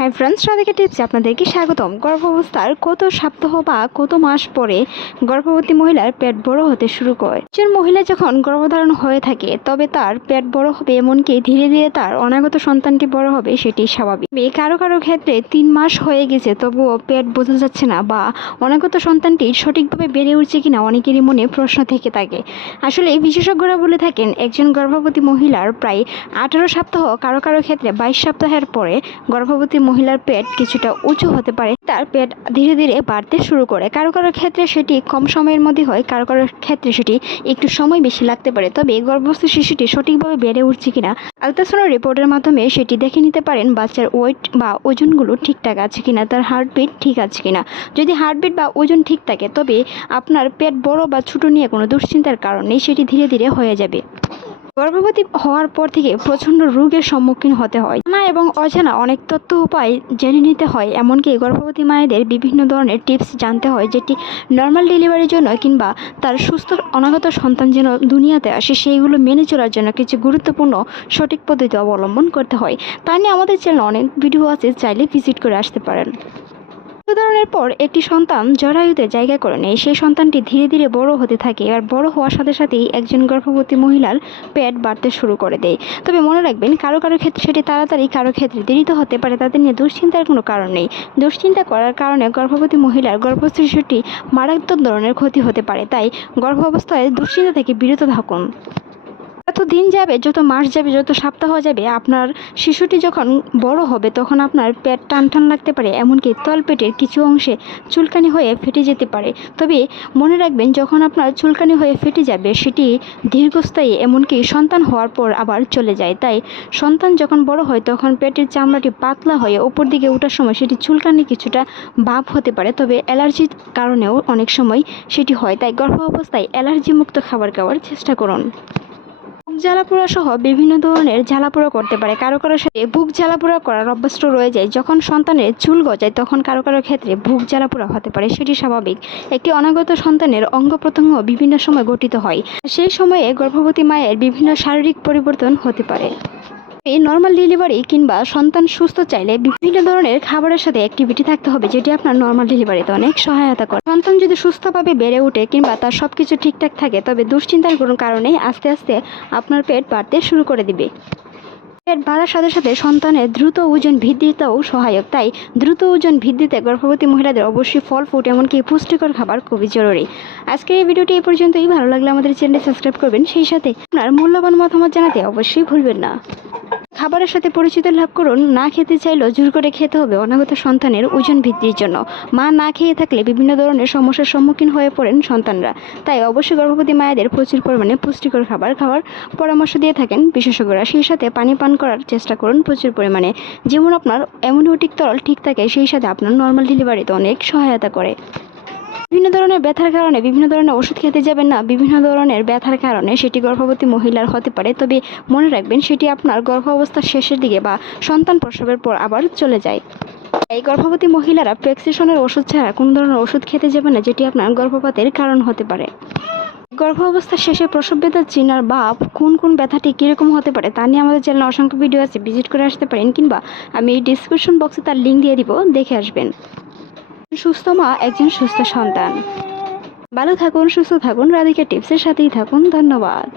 Hi friends Radhika টিপসে আপনাদেরকে স্বাগতম। গর্ভাবস্থার কত সপ্তাহ বা কত মাস পরে গর্ভবতী মহিলার পেট বড় হতে শুরু করে? একজন মহিলা যখন গর্ভধারণ হয়ে থাকে, তবে তার পেট বড় হবে এমনকি ধীরে ধীরে তার অনাগত সন্তানটি বড় হবে সেটি স্বাভাবিক। কারও কারও ক্ষেত্রে তিন মাস হয়ে গেছে, তবুও পেট বোঝা যাচ্ছে না বা অনাগত সন্তানটি সঠিকভাবে বেড়ে উঠছে কিনা অনেকেরই মনে প্রশ্ন থেকে থাকে। আসলে বিশেষজ্ঞরা বলে থাকেন, একজন গর্ভবতী মহিলার প্রায় আঠারো সপ্তাহ, কারও কারও ক্ষেত্রে বাইশ সপ্তাহের পরে গর্ভবতী মহিলার পেট কিছুটা উঁচু হতে পারে, তার পেট ধীরে ধীরে বাড়তে শুরু করে। কারও কারও ক্ষেত্রে সেটি কম সময়ের মধ্যে হয়, কারও কারও ক্ষেত্রে সেটি একটু সময় বেশি লাগতে পারে। তবে গর্ভস্থ শিশুটি সঠিকভাবে বেড়ে উঠছে কিনা আলট্রাসাউন্ড রিপোর্টের মাধ্যমে সেটি দেখে নিতে পারেন বাচ্চার ওয়েট বা ওজনগুলো ঠিকঠাক আছে কিনা, তার হার্টবিট ঠিক আছে কিনা। যদি হার্টবিট বা ওজন ঠিক থাকে, তবে আপনার পেট বড় বা ছোটো নিয়ে কোনো দুশ্চিন্তার কারণ নেই, সেটি ধীরে ধীরে হয়ে যাবে। গর্ভবতী হওয়ার পর থেকে প্রচণ্ড রোগের সম্মুখীন হতে হয়। জানা এবং অজানা অনেক তথ্য উপায় জেনে নিতে হয়, এমনকি গর্ভবতী মায়েদের বিভিন্ন ধরনের টিপস জানতে হয়, যেটি নর্মাল ডেলিভারির জন্য কিংবা তার সুস্থ অনাগত সন্তান যেন দুনিয়াতে আসে, সেইগুলো মেনে চলার জন্য কিছু গুরুত্বপূর্ণ সঠিক পদ্ধতি অবলম্বন করতে হয়। তা নিয়ে আমাদের চ্যানেলে অনেক ভিডিও আছে, চাইলে ভিজিট করে আসতে পারেন। গর্ভধারণের পর একটি সন্তান জরায়ুতে জায়গা করে নেয়। সেই সন্তানটি ধীরে ধীরে বড় হতে থাকে আর বড় হওয়ার সাথে সাথেই একজন গর্ভবতী মহিলার পেট বাড়তে শুরু করে দেয়। তবে মনে রাখবেন, কারও কারও ক্ষেত্রে সেটি তাড়াতাড়ি, কারও ক্ষেত্রে দেরিতে হতে পারে তাদের নিয়ে দুশ্চিন্তার কোনো কারণ নেই। দুশ্চিন্তা করার কারণে গর্ভবতী মহিলার গর্ভস্থ শিশুটি মারাত্মক ধরনের ক্ষতি হতে পারে, তাই গর্ভ অবস্থায় দুশ্চিন্তা থেকে বিরত থাকুন। দিন যাবে, যত মাস যাবে, যত সপ্তাহ যাবে, আপনার শিশুটি যখন বড় হবে, তখন আপনার পেট টান টান লাগতে পারে, এমনকি তলপেটের কিছু অংশে চুলকানি হয়ে ফেটে যেতে পারে। তবে মনে রাখবেন, যখন আপনার চুলকানি হয়ে ফেটে যাবে, সেটি দীর্ঘস্থায়ী, এমনকি সন্তান হওয়ার পর আবার চলে যায়। তাই সন্তান যখন বড় হয়, তখন পেটের চামড়াটি পাতলা হয়ে ওপর দিকে ওঠার সময় সেটি চুলকানি কিছুটা বাপ হতে পারে, তবে অ্যালার্জির কারণেও অনেক সময় সেটি হয়। তাই গর্ভ অবস্থায় অ্যালার্জি মুক্ত খাবার খাওয়ার চেষ্টা করুন। জ্বালাপোড়া সহ বিভিন্ন ধরনের জ্বালাপোড়া করতে পারে। কারও কারও সাথে বুক জ্বালাপোড়া করার অভ্যস্ত রয়ে যায়। যখন সন্তানের চুল গজায়, তখন কারও কারও ক্ষেত্রে বুক জ্বালাপোড়া হতে পারে। সেটি স্বাভাবিক। একটি অনাগত সন্তানের অঙ্গ প্রত্যঙ্গ বিভিন্ন সময় গঠিত হয়। সেই সময়ে গর্ভবতী মায়ের বিভিন্ন শারীরিক পরিবর্তন হতে পারে। এই নর্মাল ডেলিভারি কিংবা সন্তান সুস্থ চাইলে বিভিন্ন ধরনের খাবারের সাথে অ্যাক্টিভিটি থাকতে হবে, যেটি আপনার নর্মাল ডেলিভারিতে অনেক সহায়তা করে। সন্তান যদি সুস্থভাবে বেড়ে ওঠে কিংবা তার সব কিছু ঠিকঠাক থাকে, তবে দুশ্চিন্তার কোনো কারণেই আস্তে আস্তে আপনার পেট বাড়তে শুরু করে দিবে। পেট বাড়ার সাথে সাথে সন্তানের দ্রুত ওজন বৃদ্ধিতেও সহায়ক, তাই দ্রুত ওজন বৃদ্ধিতে গর্ভবতী মহিলাদের অবশ্যই ফল ফুড এমনকি পুষ্টিকর খাবার খুবই জরুরি। আজকের এই ভিডিওটি এই পর্যন্তই, ভালো লাগলে আমাদের চ্যানেলটি সাবস্ক্রাইব করবেন, সেই সাথে আপনার মূল্যবান মতামত জানাতে অবশ্যই ভুলবেন না। খাবারের সাথে পরিচিত লাভ করুন, না খেতে চাইলেও জোর করে খেতে হবে অনাগত সন্তানের ওজন বৃদ্ধির জন্য। মা না খেয়ে থাকলে বিভিন্ন ধরনের সমস্যার সম্মুখীন হয়ে পড়েন সন্তানরা। তাই অবশ্যই গর্ভবতী মায়েদের প্রচুর পরিমাণে পুষ্টিকর খাবার খাওয়ার পরামর্শ দিয়ে থাকেন বিশেষজ্ঞরা। সেই সাথে পানি পান করার চেষ্টা করুন প্রচুর পরিমাণে। যেমন আপনার অ্যামোনিওটিক তরল ঠিক থাকে, সেই সাথে আপনার নর্মাল ডেলিভারিতে অনেক সহায়তা করে। বিভিন্ন ধরনের ব্যথার কারণে বিভিন্ন ধরনের ওষুধ খেতে যাবেন না, বিভিন্ন ধরনের ব্যথার কারণে সেটি গর্ভবতী মহিলার হতে পারে। তবে মনে রাখবেন, সেটি আপনার গর্ভ অবস্থার শেষের দিকে বা সন্তান প্রসবের পর আবার চলে যায়। এই গর্ভবতী মহিলারা প্রেসক্রিপশনের ওষুধ ছাড়া কোনো ধরনের ওষুধ খেতে যাবেন না, যেটি আপনার গর্ভপাতের কারণ হতে পারে। গর্ভ অবস্থার শেষে প্রসব ব্যথা চিনার বা কোন কোন ব্যথাটি কীরকম হতে পারে তা নিয়ে আমাদের চ্যানেলে অসংখ্য ভিডিও আছে, ভিজিট করে আসতে পারেন কিংবা আমি ডিসক্রিপশন বক্সে তার লিঙ্ক দিয়ে দিব, দেখে আসবেন। সুস্থ মা একজন সুস্থ সন্তান। ভালো থাকুন সুস্থ থাকুন রাধিকা টিপসের সাথেই থাকুন ধন্যবাদ।